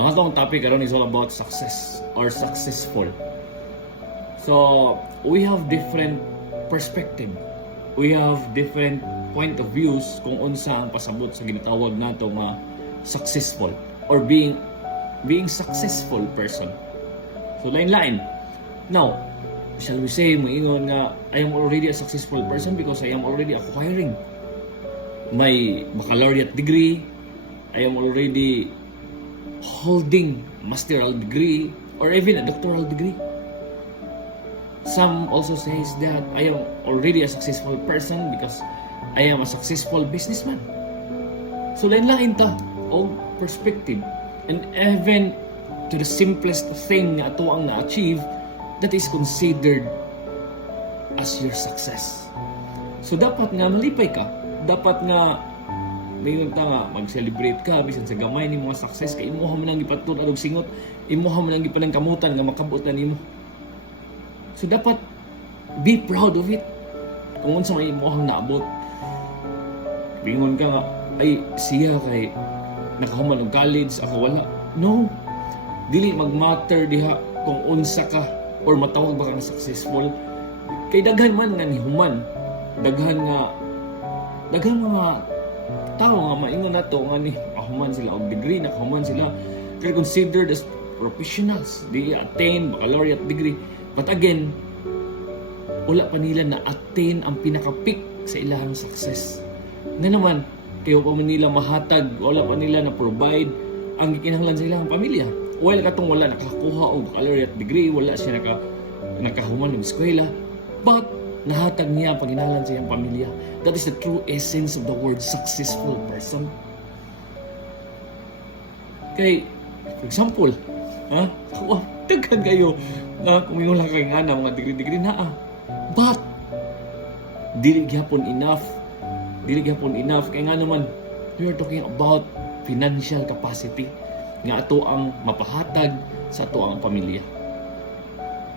Ang atong topic karon is all about success or successful. So, we have different perspective. We have different point of views kung unsa ang pasabot sa ginatawag nato nga successful or being successful person. So, lain-lain. Now, shall we say, moingon nga, I am already a successful person because I am already acquiring my baccalaureate degree. I am already holding masteral degree or even a doctoral degree. Some also says that I am already a successful person because I am a successful businessman. So lain-lain ta o perspective, and even to the simplest thing na ato ang na-achieve that is considered as your success. So dapat nga malipay ka, dapat nga mayon ta nga mag-celebrate ka bisan sa gamay ni mga success kay imuha man ang ipatun og singot, imuha man ang gipanangkamutan nga makabutan nimo. So dapat be proud of it. Kung unsa may imuhang naabot, bingon ka nga ay siya kay nakahuman og college, ako wala. No, dili mag-matter diha kung unsa ka or matawag ba ka successful. Kay daghan man nga nihuman, daghan mga tao nga maingon nato nga ni nakahuman sila og degree, nakahuman sila kay considered as professionals, di attain baccalaureate degree, but again wala pa nila na-attain ang pinaka-peak sa ilang success. Nga naman kayo pa man nila mahatag, wala pa nila na-provide ang gikinahanglan sa ilang pamilya. While katong wala nakakuha og baccalaureate degree, wala siya nakahuman ng eskwela, but nahatag niya ang panginalan sa iyang pamilya. That is the true essence of the word successful person. Kay, for example, daghan kayo na kumingon lang kayo nga na mga degree-degree na but dili gyapon enough kay nga naman we are talking about financial capacity nga ato ang mapahatag sa ato ang pamilya.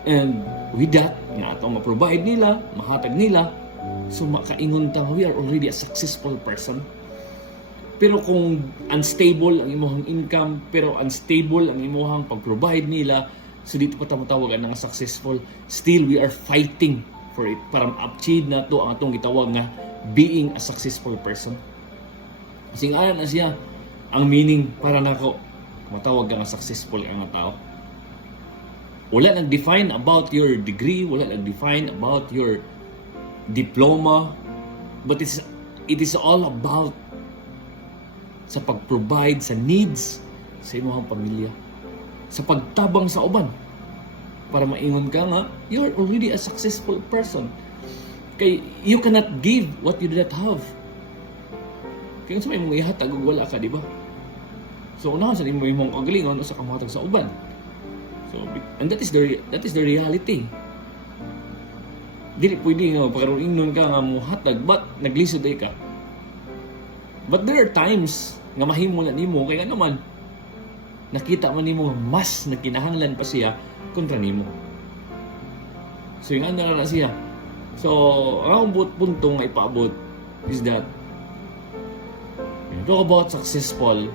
And with that, nga ato ma-provide nila, mahatag nila, so makaingon ta, we are already a successful person. Pero kung unstable ang imuhang income, pero unstable ang imuhang pag-provide nila, so dito pa tawagan nga successful, still we are fighting for it para ma-achieve na to ang atong gitawag nga being a successful person. Kasi nga na siya ang meaning para nako matawag nga successful ang tao. Wala nag-define about your degree, wala nag-define about your diploma, but it is all about sa pag-provide sa needs sa imong pamilya, sa pagtabang sa uban para maingon ka nga you're already a successful person. Kay you cannot give what you do not have. Kaya sa may mong ihatag og wala ka, di ba? So unahan sa imong kagalingon sa kamahatag sa uban. So, and that is the reality. Dili pwede nga pagkaroon ka nga muhatag but naglisod ay ka. But there are times nga mahimo na nimo kay nga naman nakita man nimo mas nakinahanglan pa siya kontra nimo. So yung na siya. So ang punto nga ipaabot is that when you talk about successful,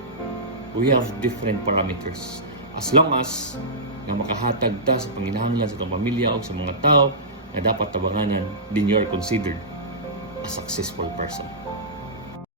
we have different parameters. As long as nga makahatag ta sa panginahanglan sa itong pamilya o sa mga tao na dapat tabanganan, then you are considered a successful person.